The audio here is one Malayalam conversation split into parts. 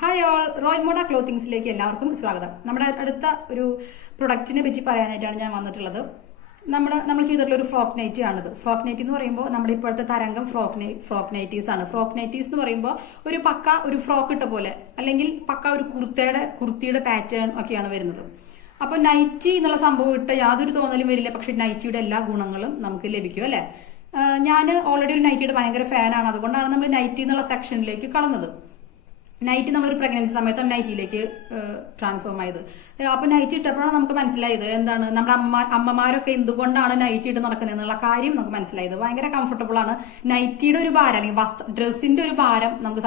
ഹായ് ഓൾ, റോയൽ മോഡ ക്ലോത്തിങ്സിലേക്ക് എല്ലാവർക്കും സ്വാഗതം. നമ്മുടെ അടുത്ത ഒരു പ്രൊഡക്റ്റിനെ പറ്റി പറയാനായിട്ടാണ് ഞാൻ വന്നിട്ടുള്ളത്. നമ്മൾ ചെയ്തിട്ടുള്ള ഒരു ഫ്രോക്ക് നൈറ്റി ആണിത്. ഫ്രോക്ക് നൈറ്റി എന്ന് പറയുമ്പോൾ നമ്മുടെ ഇപ്പോഴത്തെ തരംഗം ഫ്രോക്ക് നൈറ്റീസ് ആണ്. ഫ്രോക്ക് നൈറ്റീസ് എന്ന് പറയുമ്പോൾ ഒരു ഫ്രോക്ക് ഇട്ട പോലെ, അല്ലെങ്കിൽ പക്ക ഒരു കുർത്തിയുടെ പാറ്റേൺ ഒക്കെയാണ് വരുന്നത്. അപ്പൊ നൈറ്റി എന്നുള്ള സംഭവം ഇട്ട യാതൊരു തോന്നലും വരില്ല, പക്ഷെ നൈറ്റിയുടെ എല്ലാ ഗുണങ്ങളും നമുക്ക് ലഭിക്കും അല്ലെ. ഞാൻ ഓൾറെഡി ഒരു നൈറ്റിയുടെ ഭയങ്കര ഫാനാണ്, അതുകൊണ്ടാണ് നമ്മൾ നൈറ്റി എന്നുള്ള സെക്ഷനിലേക്ക് കടന്നത്. നൈറ്റ് നമ്മളൊരു പ്രഗ്നൻസി സമയത്ത് നൈറ്റിയിലേക്ക് ട്രാൻസ്ഫോം ആയത്. അപ്പൊ നൈറ്റ് ഇട്ടപ്പോഴാണ് നമുക്ക് മനസ്സിലായത് എന്താണ് നമ്മുടെ അമ്മമാരൊക്കെ എന്തുകൊണ്ടാണ് നൈറ്റ് ഇട്ട് നടക്കുന്നത് എന്നുള്ള കാര്യം നമുക്ക് മനസ്സിലായത്. ഭയങ്കര കംഫർട്ടബിൾ ആണ്. നൈറ്റിയുടെ ഒരു ഭാരം അല്ലെങ്കിൽ ഡ്രസ്സിന്റെ ഒരു ഭാരം നമുക്ക്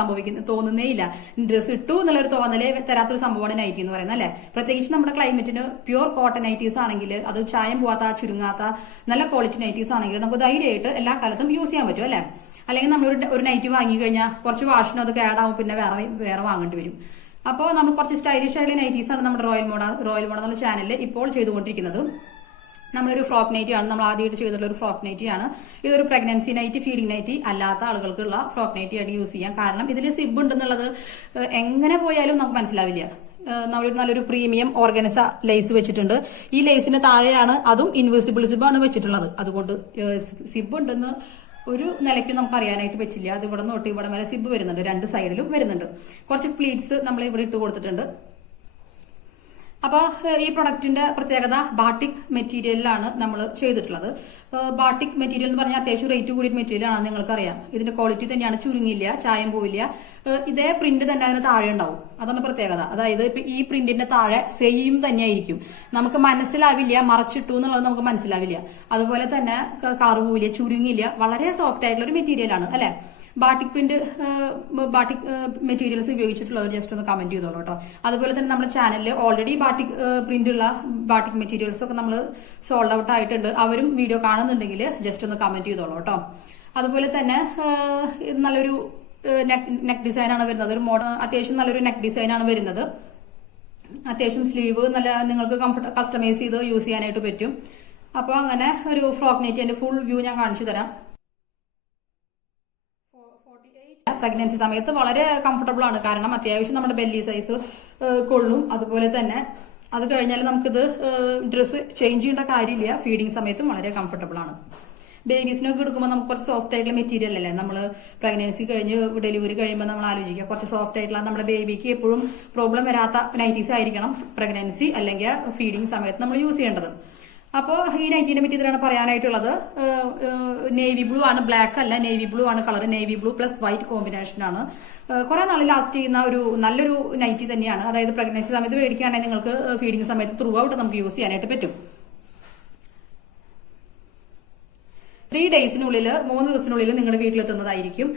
തോന്നുന്നേ ഇല്ല. ഡ്രസ്സ് ഇട്ടു എന്നുള്ളൊരു തോന്നലേ തരാത്തൊരു സംഭവമാണ് നൈറ്റി എന്ന് പറയുന്നത് അല്ലെ. പ്രത്യേകിച്ച് നമ്മുടെ ക്ലൈമറ്റിന് പ്യൂർ കോട്ടൺ നൈറ്റീസ് ആണെങ്കിൽ, അത് ചായം പോവാത്ത ചുരുങ്ങാത്ത നല്ല ക്വാളിറ്റി നൈറ്റീസ് ആണെങ്കിൽ നമുക്ക് ധൈര്യമായിട്ട് എല്ലാ കാലത്തും യൂസ് ചെയ്യാൻ പറ്റും അല്ലെ. അല്ലെങ്കിൽ നമ്മൾ ഒരു നൈറ്റി വാങ്ങി കഴിഞ്ഞാൽ കുറച്ച് വാഷിനും അത് കേടാവും, പിന്നെ വേറെ വാങ്ങേണ്ടി വരും. അപ്പോൾ നമ്മൾ കുറച്ച് സ്റ്റൈലിഷ് ആയിട്ടുള്ള നൈറ്റീസ് ആണ് നമ്മുടെ റോയൽ മോഡ എന്നുള്ള ചാനലിൽ ഇപ്പോൾ ചെയ്തുകൊണ്ടിരിക്കുന്നത്. നമ്മളൊരു ഫ്രോക്ക് നൈറ്റി ആണ് നമ്മൾ ആദ്യമായിട്ട് ചെയ്തിട്ടുള്ള ഒരു ഫ്രോക്ക് നൈറ്റി ആണ്. ഇതൊരു പ്രഗ്നൻസി നൈറ്റി, ഫീഡിംഗ് നൈറ്റി അല്ലാത്ത ആളുകൾക്കുള്ള ഫ്രോക്ക് നൈറ്റി ആയിട്ട് യൂസ് ചെയ്യാം. കാരണം ഇതിൽ സിബ് ഉണ്ടെന്നുള്ളത് എങ്ങനെ പോയാലും നമുക്ക് മനസ്സിലാവില്ല. നല്ലൊരു പ്രീമിയം ഓർഗനസ ലേസ് വെച്ചിട്ടുണ്ട്. ഈ ലേസിന് താഴെയാണ്, അതും ഇൻവിസിബിൾ സിബാണ് വെച്ചിട്ടുള്ളത്. അതുകൊണ്ട് സിബ് ഉണ്ടെന്ന് ഒരു നിലയ്ക്ക് നമുക്ക് അറിയാനായിട്ട് പറ്റില്ല. അത് ഇവിടെ തൊട്ട് ഇവിടെ വരെ സിബ് വരുന്നുണ്ട്, രണ്ട് സൈഡിലും വരുന്നുണ്ട്. കുറച്ച് പ്ലീറ്റ്സ് നമ്മൾ ഇവിടെ ഇട്ട് കൊടുത്തിട്ടുണ്ട്. അപ്പൊ ഈ പ്രൊഡക്റ്റിന്റെ പ്രത്യേകത ബാട്ടിക് മെറ്റീരിയലിലാണ് നമ്മൾ ചെയ്തിട്ടുള്ളത്. ബാട്ടിക് മെറ്റീരിയൽ എന്ന് പറഞ്ഞാൽ അത്യാവശ്യം റേറ്റ് കൂടിയ മെറ്റീരിയൽ ആണ്, നിങ്ങൾക്കറിയാം. ഇതിന്റെ ക്വാളിറ്റി തന്നെയാണ്, ചുരുങ്ങില്ല, ചായം പോവില്ല. ഇതേ പ്രിന്റ് തന്നെ അതിന് താഴെ ഉണ്ടാവും, അതാണ് പ്രത്യേകത. അതായത് ഇപ്പൊ ഈ പ്രിന്റിന്റെ താഴെ സെയിം തന്നെയായിരിക്കും. നമുക്ക് മനസ്സിലാവില്ല, മറച്ചിട്ടു എന്നുള്ളത് നമുക്ക് മനസ്സിലാവില്ല. അതുപോലെ തന്നെ കളർ പോവില്ല, ചുരുങ്ങില്ല, വളരെ സോഫ്റ്റ് ആയിട്ടുള്ള ഒരു മെറ്റീരിയൽ ആണ് അല്ലെ. ബാട്ടിക് മെറ്റീരിയൽസ് ഉപയോഗിച്ചിട്ടുള്ളവർ ജസ്റ്റ് ഒന്ന് കമന്റ് ചെയ്തോളൂ കേട്ടോ. അതുപോലെ തന്നെ നമ്മുടെ ചാനലിൽ ഓൾറെഡി പ്രിന്റ് ഉള്ള ബാട്ടിക് മെറ്റീരിയൽസ് ഒക്കെ നമ്മൾ സോൾഡ് ഔട്ട് ആയിട്ടുണ്ട്. അവരും വീഡിയോ കാണുന്നുണ്ടെങ്കിൽ ജസ്റ്റ് ഒന്ന് കമന്റ് ചെയ്തോളൂ കേട്ടോ. അതുപോലെ തന്നെ നല്ലൊരു നെക്ക് ഡിസൈൻ ആണ് വരുന്നത്. ഒരു അത്യാവശ്യം നല്ലൊരു നെക്ക് ഡിസൈൻ ആണ് വരുന്നത്. അത്യാവശ്യം സ്ലീവ് നല്ല നിങ്ങൾക്ക് കസ്റ്റമൈസ് ചെയ്ത് യൂസ് ചെയ്യാനായിട്ട് പറ്റും. അപ്പോൾ അങ്ങനെ ഒരു ഫ്രോക്ക് നൈറ്റിന്റെ ഫുൾ വ്യൂ ഞാൻ കാണിച്ചു തരാം. പ്രഗ്നൻസി സമയത്ത് വളരെ കംഫർട്ടബിൾ ആണ്, കാരണം അത്യാവശ്യം നമ്മുടെ ബെല്ലി സൈസ് കൊള്ളും. അതുപോലെ തന്നെ അത് കഴിഞ്ഞാൽ നമുക്കിത് ഡ്രസ്സ് ചേഞ്ച് ചെയ്യേണ്ട കാര്യമില്ല. ഫീഡിങ് സമയത്തും വളരെ കംഫർട്ടബിൾ ആണ്. ബേബീസിനൊക്കെ എടുക്കുമ്പോൾ നമുക്ക് കുറച്ച് സോഫ്റ്റ് ആയിട്ടുള്ള മെറ്റീരിയൽ അല്ലേ. നമ്മൾ പ്രഗ്നൻസി കഴിഞ്ഞ് ഡെലിവറി കഴിയുമ്പോൾ നമ്മൾ ആലോചിക്കുക, കുറച്ച് സോഫ്റ്റ് ആയിട്ടുള്ള നമ്മുടെ ബേബിക്ക് എപ്പോഴും പ്രോബ്ലം വരാത്ത നൈറ്റീസ് ആയിരിക്കണം പ്രഗ്നൻസി അല്ലെങ്കിൽ ഫീഡിങ് സമയത്ത് നമ്മൾ യൂസ് ചെയ്യേണ്ടത്. അപ്പോൾ ഈ നൈറ്റിനെ പറ്റി ഇതിലാണ് പറയാനായിട്ടുള്ളത്. നേവി ബ്ലൂ ആണ്, ബ്ലാക്ക് അല്ല, നേവി ബ്ലൂ ആണ് colour. Navy blue plus white combination ആണ്. കുറെ നാൾ ലാസ്റ്റ് ചെയ്യുന്ന നല്ലൊരു നൈറ്റി തന്നെയാണ്. അതായത് പ്രഗ്നൻസി സമയത്ത് മേടിക്കുകയാണെങ്കിൽ നിങ്ങൾക്ക് ഫീഡിംഗ് സമയത്ത് ത്രൂ ഔട്ട് നമുക്ക് യൂസ് ചെയ്യാനായിട്ട് പറ്റും. 3 ഡേയ്സിനുള്ളിൽ 3 ദിവസത്തിനുള്ളിൽ നിങ്ങളുടെ വീട്ടിലെത്തുന്നതായിരിക്കും.